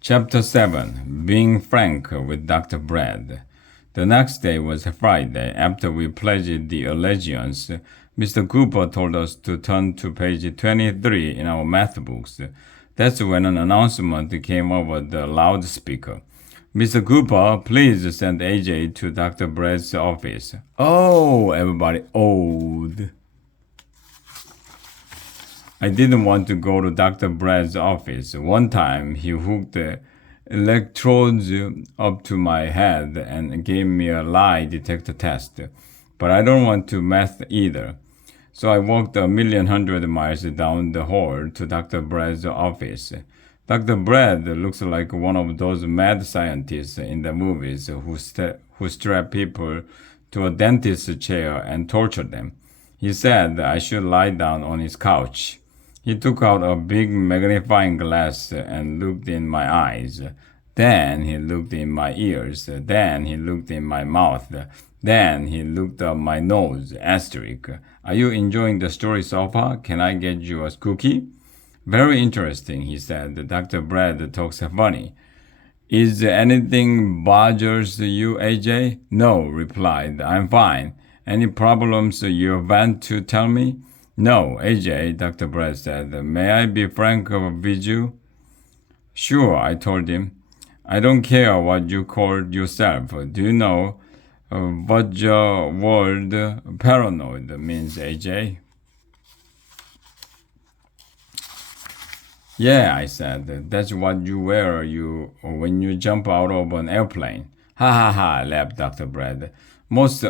Chapter 7 Being Frank with Dr. Brad. The next day was Friday. After we pledged the allegiance, Mr. Cooper told us to turn to page 23 in our math books. That's when an announcement came over the loudspeaker. Mr. Cooper, please send AJ to Dr. Brad's office. Oh, everybody old. I didn't want to go to Dr. Brad's office. One time, he hooked electrodes up to my head and gave me a lie detector test. But I don't want to math either. So I walked 1,100,000 miles down the hall to Dr. Brad's office. Dr. Brad looks like one of those mad scientists in the movies who strap people to a dentist's chair and torture them. He said I should lie down on his couch. He took out a big magnifying glass and looked in my eyes. Then he looked in my ears. Then he looked in my mouth. Then he looked up my nose. Asterisk. Are you enjoying the story so far? Can I get you a cookie? Very interesting, he said. Dr. Brad talks funny. Is anything bothers you, AJ? No, replied. I'm fine. Any problems you want to tell me? No, AJ, Dr. Brad said. May I be frank with you? Sure, I told him. I don't care what you call yourself. Do you know what your word paranoid means, AJ? Yeah, I said. That's what you wear when you jump out of an airplane. Ha ha ha, laughed Dr. Brad. Most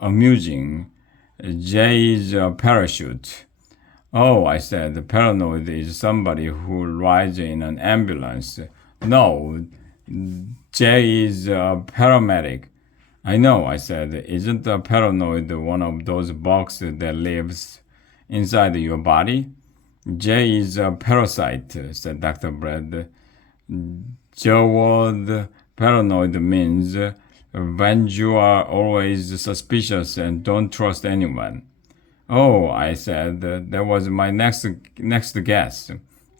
amusing. J is a parachute. Oh, I said, paranoid is somebody who rides in an ambulance. No, J is a paramedic. I know, I said. Isn't a paranoid one of those bugs that lives inside your body? J is a parasite, said Dr. Brad. The word paranoid means when you are always suspicious and don't trust anyone. Oh, I said, that was my next guess.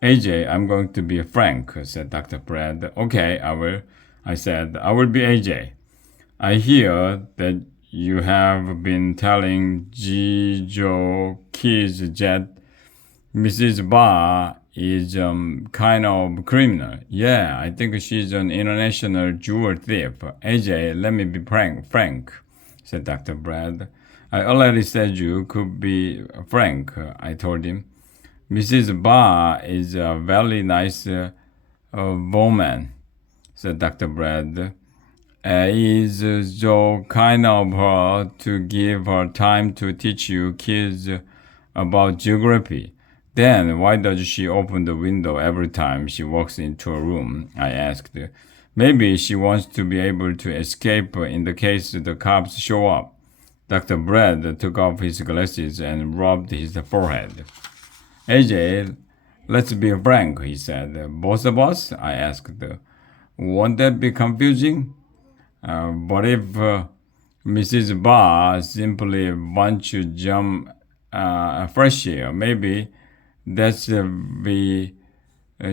AJ, I'm going to be frank, said Dr. Brad. Okay, I will. I said, I will be AJ. I hear that you have been telling Jijo kids that Mrs. Barr is kind of criminal. Yeah, I think she's an international jewel thief. AJ, let me be frank, said Dr. Brad. I already said you could be frank, I told him. Mrs. Barr is a very nice woman, said Dr. Brad. Is so kind of her to give her time to teach you kids about geography. Then why does she open the window every time she walks into a room? I asked. Maybe she wants to be able to escape in the case the cops show up. Dr. Brad took off his glasses and rubbed his forehead. AJ, let's be frank, he said. Both of us? I asked. Won't that be confusing? But if Mrs. Barr simply wants to jump fresh air, maybe that's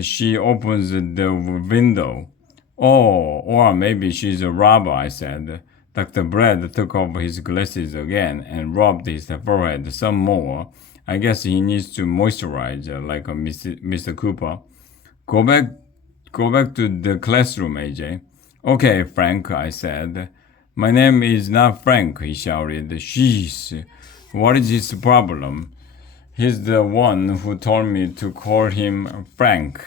she opens the window. Oh, or maybe she's a robber, I said. Dr. Brad took off his glasses again and rubbed his forehead some more. I guess he needs to moisturize like Mr. Cooper. Go back to the classroom, AJ. Okay, Frank, I said. My name is not Frank, he shouted. Jeez, what is his problem? He's the one who told me to call him Frank.